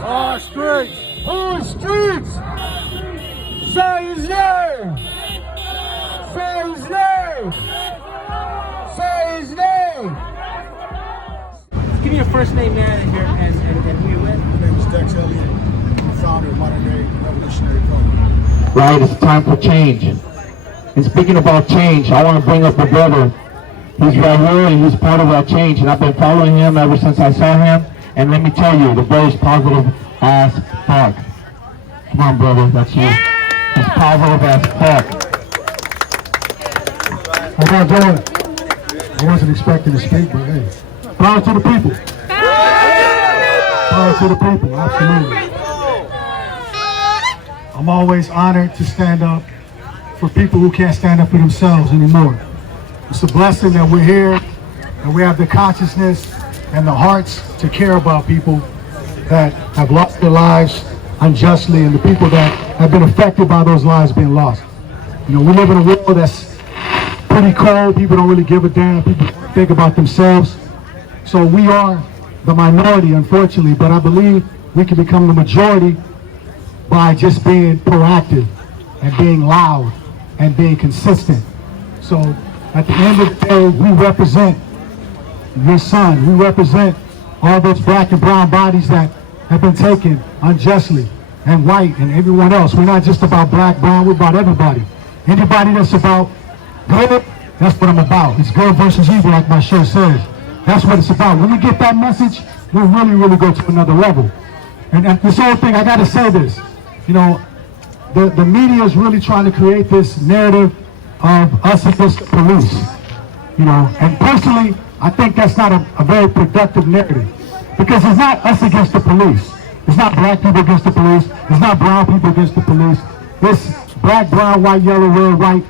Our streets! Our streets! Say his name! Say his name! Say his name! Give me your first name there and who you're with. My name is Dex Elliott, founder of Modern Day Revolutionary Party. Right, it's time for change. And speaking about change, I want to bring up a brother. He's right here and he's part of that change. And I've been following him ever since I saw him. And let me tell you, the brother's positive as fuck. Come on, brother, that's you. He's positive as fuck. How y'all doing? I wasn't expecting to speak, but hey. Power to the people. Power to the people, absolutely. I'm always honored to stand up for people who can't stand up for themselves anymore. It's a blessing that we're here and we have the consciousness and the hearts to care about people that have lost their lives unjustly and the people that have been affected by those lives being lost. You know, we live in a world that's pretty cold. People don't really give a damn. People think about themselves. So we are the minority, unfortunately, but I believe we can become the majority by just being proactive and being loud and being consistent. So at the end of the day, we represent your son. We represent all those black and brown bodies that have been taken unjustly, and white and everyone else. We're not just about black, brown, we're about everybody. Anybody that's about good, that's what I'm about. It's good versus evil, like my shirt says. That's what it's about. When we get that message, we'll really go to another level. And this whole thing, I gotta say this, you know, the media is really trying to create this narrative of us against the police, you know, and personally, I think that's not a very productive narrative, because it's not us against the police. It's not black people against the police. It's not brown people against the police. It's black, brown, white, yellow, red, white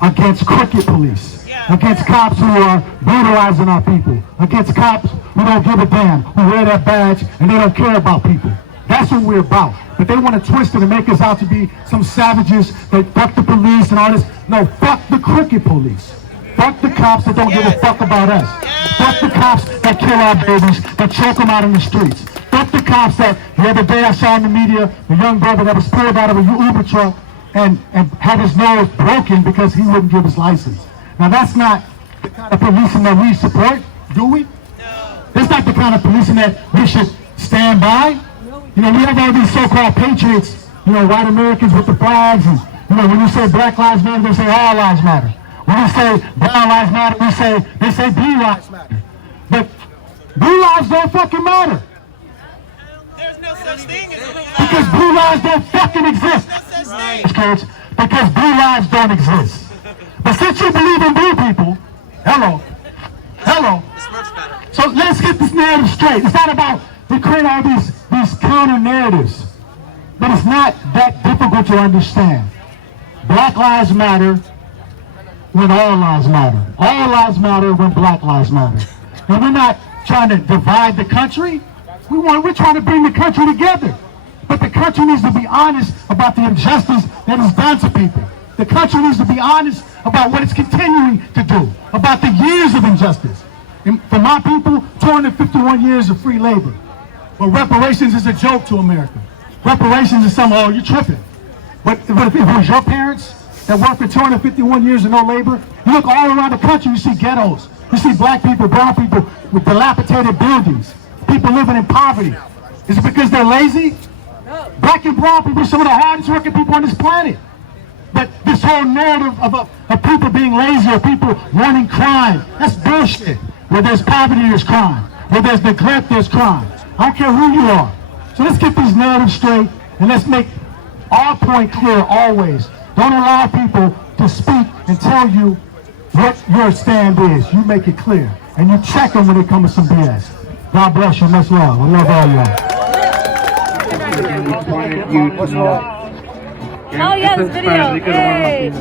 against crooked police, against cops who are brutalizing our people, against cops who don't give a damn, who wear that badge and they don't care about people. That's what we're about. But they want to twist it and make us out to be some savages that fuck the police and all this. No, fuck the crooked police. Fuck the cops that don't give a fuck about us. Fuck the cops that kill our babies, that choke them out in the streets. Fuck the cops that, the other day I saw in the media, a young brother that was pulled out of a Uber truck and had his nose broken because he wouldn't give his license. Now that's not the kind of policing that we support, do we? No. That's not the kind of policing that we should stand by. You know, we have all these so-called patriots, you know, white Americans with the flags, and, you know, when you say Black Lives Matter, they say all lives matter. When we say brown lives matter, they say blue lives matter. But blue lives don't fucking matter. There's no such thing as blue lives. Because blue lives don't fucking exist. There's no such thing. Kids, because blue lives don't exist. But since you believe in blue people, hello. So let's get this narrative straight. It's not about, we create all these counter narratives, but it's not that difficult to understand. Black lives matter when all lives matter. All lives matter when black lives matter. And we're not trying to divide the country. We're trying to bring the country together. But the country needs to be honest about the injustice that is done to people. The country needs to be honest about what it's continuing to do, about the years of injustice. And for my people, 251 years of free labor. But reparations is a joke to America. Reparations is something, oh, you're tripping. But if it was your parents that worked for 251 years of no labor, you look all around the country, you see ghettos. You see black people, brown people with dilapidated buildings, people living in poverty. Is it because they're lazy? No. Black and brown people are some of the hardest working people on this planet. But this whole narrative of people being lazy or people wanting crime, that's bullshit. Where there's poverty, there's crime. Where there's neglect, there's crime. I don't care who you are. So let's get these narratives straight and let's make our point clear always. Don't allow people to speak and tell you what your stand is. You make it clear. And you check them when they come with some BS. God bless you. Much love. I love all y'all. Oh yeah, this video. Hey.